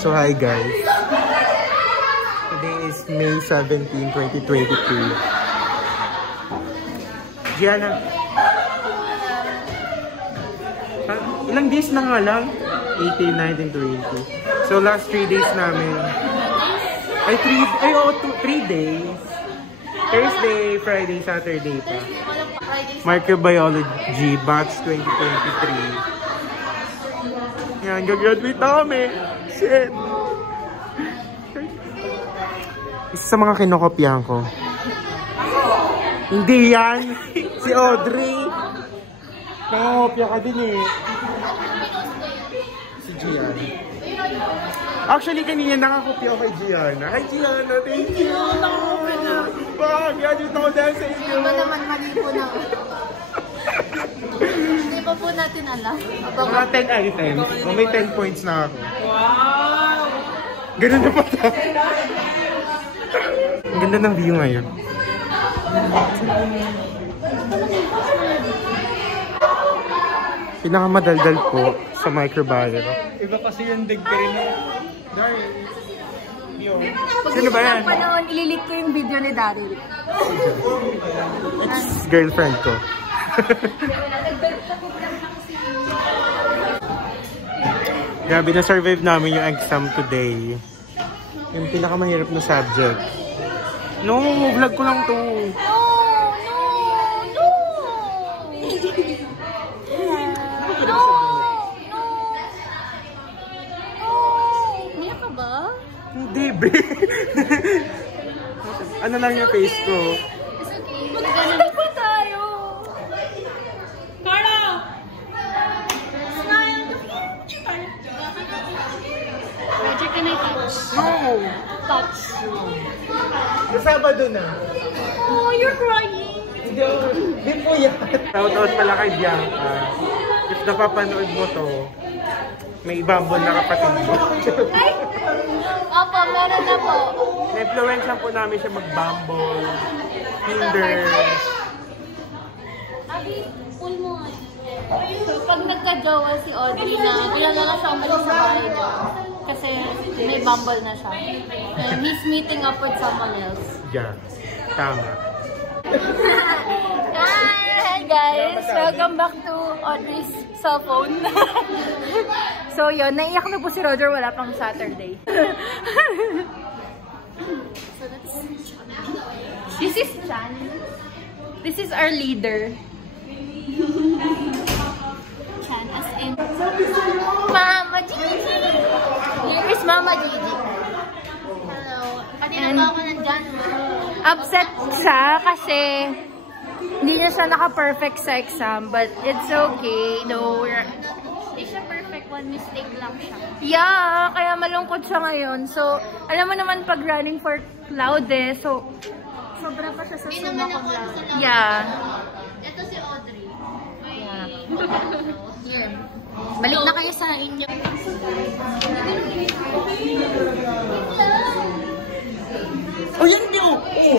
So hi guys. Today is May 17, 2022. Gianna. Ilang days na nga lang? 18, 19, 20. So last 3 days namin. Ay 3 days. Thursday, Friday, Saturday pa. Microbiology, batch 2023. Yan, gagraduate na kami. Shit. Isa sa mga kinokopyahan ko. Hindi yan. Si Audrey. Nakakopya ka din eh. Si Gianna. Actually, kanina nakakopya ako kay Gianna. Hi Gianna, thank you. Nakakopya na. Graduate ako dahil sa inyo. Iba naman mali po na. Hindi pa po natin alam. Mga 10 items. May 10 points na ako. Wow! Ganun na pa tayo. Ang ganda ng view ngayon. Pinakamadaldal po sa microbiology. Iba kasi yung degree na. Sino ba yan? Panahon, ililit ko yung video ni Daryl. It's girlfriend ko. Grabe, na-survive namin yung exam today. Yung pinakamahirap na subject. No, vlog ko lang to. Niya ka ba? Hindi, be. Ano lang yung face ko? It's okay. Magkano pa tayo? Carla! Smile! Roger, can I touch? No! Touch. Sa Sabado na. Oh, you're crying. Di po yan. Shoutout pala kay Bianca. If napapanood mo to, may ibambol na kapatid mo. Ay! Opo, meron na po. Na-influensya po namin siya mag-bumble, Tinder. Abi, pull mo nga. Pag nagka-jowa si Audrey na, kailangan na siya umalis sa bahay niya. Kasi may bumble na siya. And he's meeting up with someone else. Yeah, tama. Hi guys! Welcome back to Audrey's cellphone. So yun, naiyak na po si Roger, wala pang Saturday. So that's Chan. This is Chan. This is our leader. Chan as in Mama Gigi. Here is Mama Gigi. Hello. Kanina ba ako nandyan? Upset siya kasi hindi na siya naka-perfect sa exam, but it's okay. No, hindi siya perfect. One mistake lang siya. Yeah, kaya malungkot siya ngayon. So, alam mo naman pag running for cloud eh. So, sobra pa siya sa summa cum laude. Yeah. Ito si Audrey. Yeah. Here. Balik na kayo sa inyo. Oh, yan niyo! Oh!